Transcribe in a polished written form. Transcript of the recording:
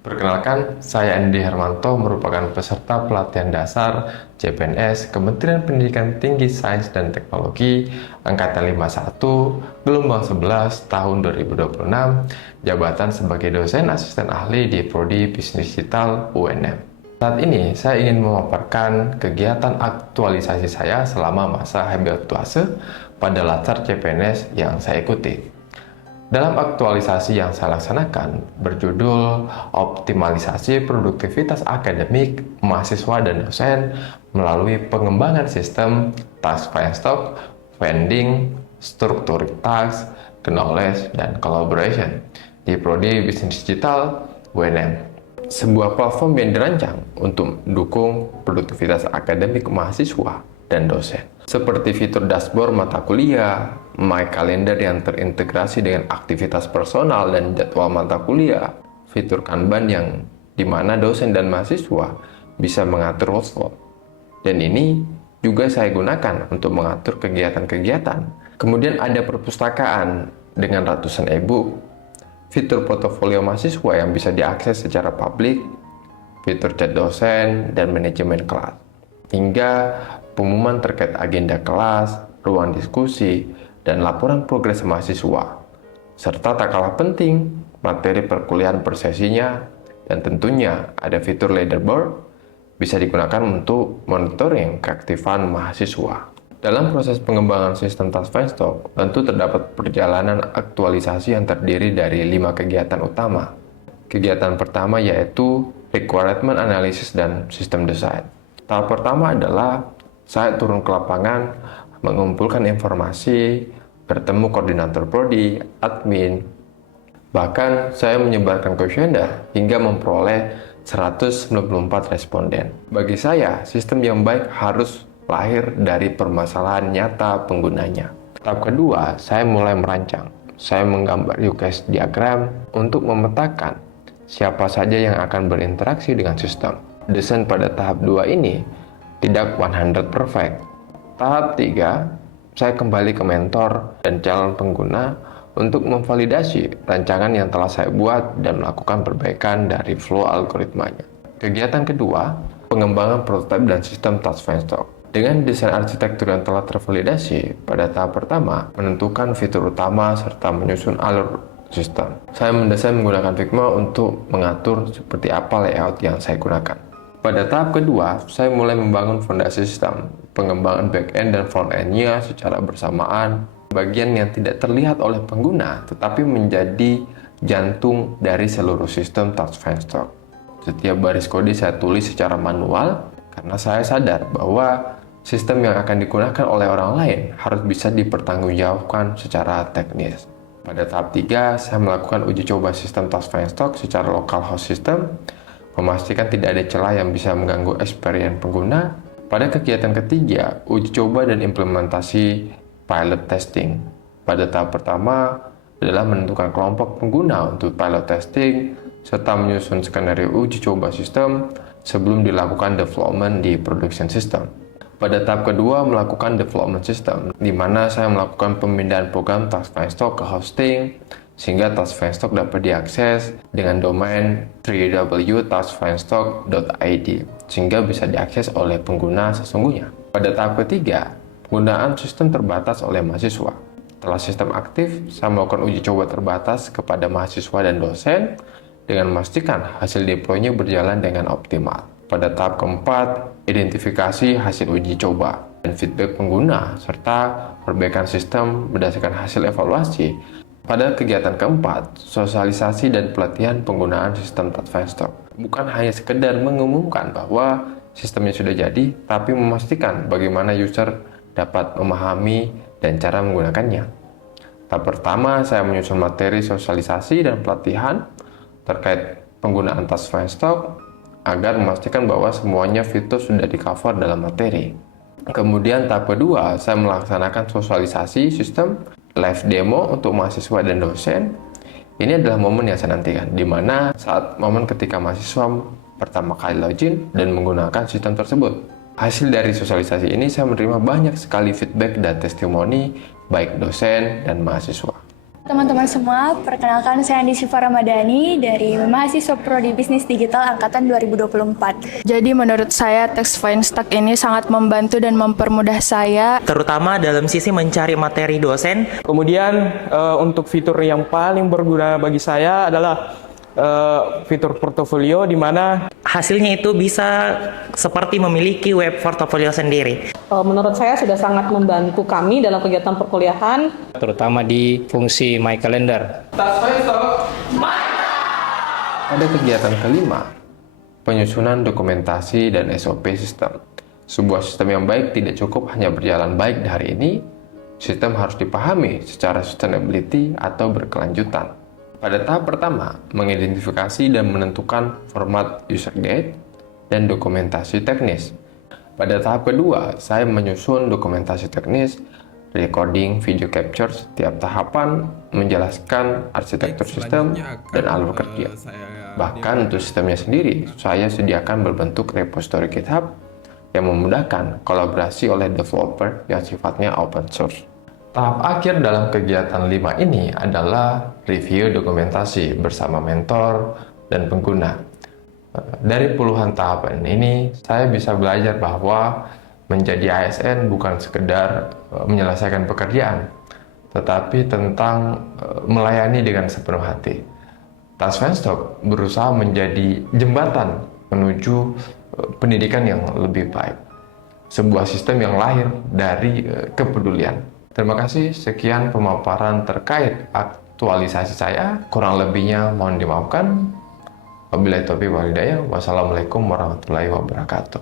Perkenalkan, saya Andi Hermanto merupakan peserta pelatihan dasar CPNS Kementerian Pendidikan Tinggi Sains dan Teknologi Angkatan 51 Gelombang 11 tahun 2026, jabatan sebagai dosen asisten ahli di Prodi Bisnis Digital UNM. Saat ini, saya ingin memaparkan kegiatan aktualisasi saya selama masa habituase pada latar CPNS yang saya ikuti. Dalam aktualisasi yang saya laksanakan berjudul Optimalisasi Produktivitas Akademik Mahasiswa dan Dosen melalui pengembangan sistem task stock, vending, struktur task, knowledge, dan collaboration di Prodi Bisnis Digital UNM. Sebuah platform yang dirancang untuk mendukung produktivitas akademik mahasiswa dan dosen. Seperti fitur dashboard mata kuliah, My Calendar yang terintegrasi dengan aktivitas personal dan jadwal mata kuliah, fitur Kanban yang dimana dosen dan mahasiswa bisa mengatur workflow. Dan ini juga saya gunakan untuk mengatur kegiatan-kegiatan. Kemudian ada perpustakaan dengan ratusan e-book, fitur portofolio mahasiswa yang bisa diakses secara publik, fitur chat dosen dan manajemen kelas, hingga pengumuman terkait agenda kelas, ruang diskusi, dan laporan progres mahasiswa, serta tak kalah penting, materi perkuliahan per sesinya, dan tentunya ada fitur leaderboard bisa digunakan untuk monitoring keaktifan mahasiswa. Dalam proses pengembangan sistem task stock, tentu terdapat perjalanan aktualisasi yang terdiri dari 5 kegiatan utama. Kegiatan pertama yaitu requirement analysis dan system design. Tahap pertama adalah saya turun ke lapangan, mengumpulkan informasi, bertemu koordinator prodi, admin, bahkan saya menyebarkan kuesioner hingga memperoleh 194 responden. Bagi saya, sistem yang baik harus lahir dari permasalahan nyata penggunanya. Tahap kedua, saya mulai merancang. Saya menggambar use case diagram untuk memetakan siapa saja yang akan berinteraksi dengan sistem. Desain pada tahap 2 ini tidak 100% perfect. Tahap 3, saya kembali ke mentor dan calon pengguna untuk memvalidasi rancangan yang telah saya buat dan melakukan perbaikan dari flow algoritmanya. Kegiatan kedua, pengembangan prototipe dan sistem task stock. Dengan desain arsitektur yang telah tervalidasi, pada tahap pertama, menentukan fitur utama serta menyusun alur sistem. Saya mendesain menggunakan Figma untuk mengatur seperti apa layout yang saya gunakan. Pada tahap kedua, saya mulai membangun fondasi sistem, pengembangan back-end dan front-end-nya secara bersamaan, bagian yang tidak terlihat oleh pengguna, tetapi menjadi jantung dari seluruh sistem task stock. Setiap baris kode saya tulis secara manual, karena saya sadar bahwa sistem yang akan digunakan oleh orang lain harus bisa dipertanggungjawabkan secara teknis. Pada tahap 3, saya melakukan uji coba sistem task stock secara local host system, memastikan tidak ada celah yang bisa mengganggu experience pengguna. Pada kegiatan ketiga, uji coba dan implementasi pilot testing. Pada tahap pertama adalah menentukan kelompok pengguna untuk pilot testing, serta menyusun skenario uji coba sistem sebelum dilakukan development di production system. Pada tahap kedua, melakukan development system, di mana saya melakukan pemindahan program task stock ke hosting, sehingga task stock dapat diakses dengan domain www.taskstock.id, sehingga bisa diakses oleh pengguna sesungguhnya. Pada tahap ketiga, penggunaan sistem terbatas oleh mahasiswa. Setelah sistem aktif, saya melakukan uji coba terbatas kepada mahasiswa dan dosen dengan memastikan hasil deploy-nya berjalan dengan optimal. Pada tahap keempat, identifikasi hasil uji coba dan feedback pengguna, serta perbaikan sistem berdasarkan hasil evaluasi. Pada kegiatan keempat, sosialisasi dan pelatihan penggunaan sistem task stock. Bukan hanya sekedar mengumumkan bahwa sistemnya sudah jadi, tapi memastikan bagaimana user dapat memahami dan cara menggunakannya. Tahap pertama, saya menyusun materi sosialisasi dan pelatihan terkait penggunaan task stock agar memastikan bahwa semuanya fitur sudah di-cover dalam materi. Kemudian tahap kedua, saya melaksanakan sosialisasi sistem live demo untuk mahasiswa dan dosen. Ini adalah momen yang saya nantikan, di mana saat momen ketika mahasiswa pertama kali login dan menggunakan sistem tersebut. Hasil dari sosialisasi ini saya menerima banyak sekali feedback dan testimoni baik dosen dan mahasiswa. Teman-teman semua, perkenalkan saya Andi Syifa Ramadhani dari mahasiswa Prodi Bisnis Digital Angkatan 2024. Jadi menurut saya Text Find Stack ini sangat membantu dan mempermudah saya, terutama dalam sisi mencari materi dosen. Kemudian untuk fitur yang paling berguna bagi saya adalah fitur portofolio, di mana Hasilnya itu bisa seperti memiliki web portofolio sendiri. Menurut saya sudah sangat membantu kami dalam kegiatan perkuliahan, terutama di fungsi My Calendar. Pada kegiatan kelima, penyusunan dokumentasi dan SOP sistem. Sebuah sistem yang baik tidak cukup hanya berjalan baik di hari ini, sistem harus dipahami secara sustainability atau berkelanjutan. Pada tahap pertama, mengidentifikasi dan menentukan format user guide dan dokumentasi teknis. Pada tahap kedua, saya menyusun dokumentasi teknis, recording, video capture setiap tahapan, menjelaskan arsitektur sistem dan alur kerja. Bahkan untuk sistemnya sendiri, saya sediakan berbentuk repository GitHub yang memudahkan kolaborasi oleh developer yang sifatnya open source. Tahap akhir dalam kegiatan 5 ini adalah review dokumentasi bersama mentor dan pengguna. Dari puluhan tahapan ini, saya bisa belajar bahwa menjadi ASN bukan sekedar menyelesaikan pekerjaan, tetapi tentang melayani dengan sepenuh hati. Task Find Stack berusaha menjadi jembatan menuju pendidikan yang lebih baik. Sebuah sistem yang lahir dari kepedulian. Terima kasih, sekian pemaparan terkait aktualisasi saya. Kurang lebihnya mohon dimaafkan. Wabillahi taufiq wal hidayah. Wassalamualaikum warahmatullahi wabarakatuh.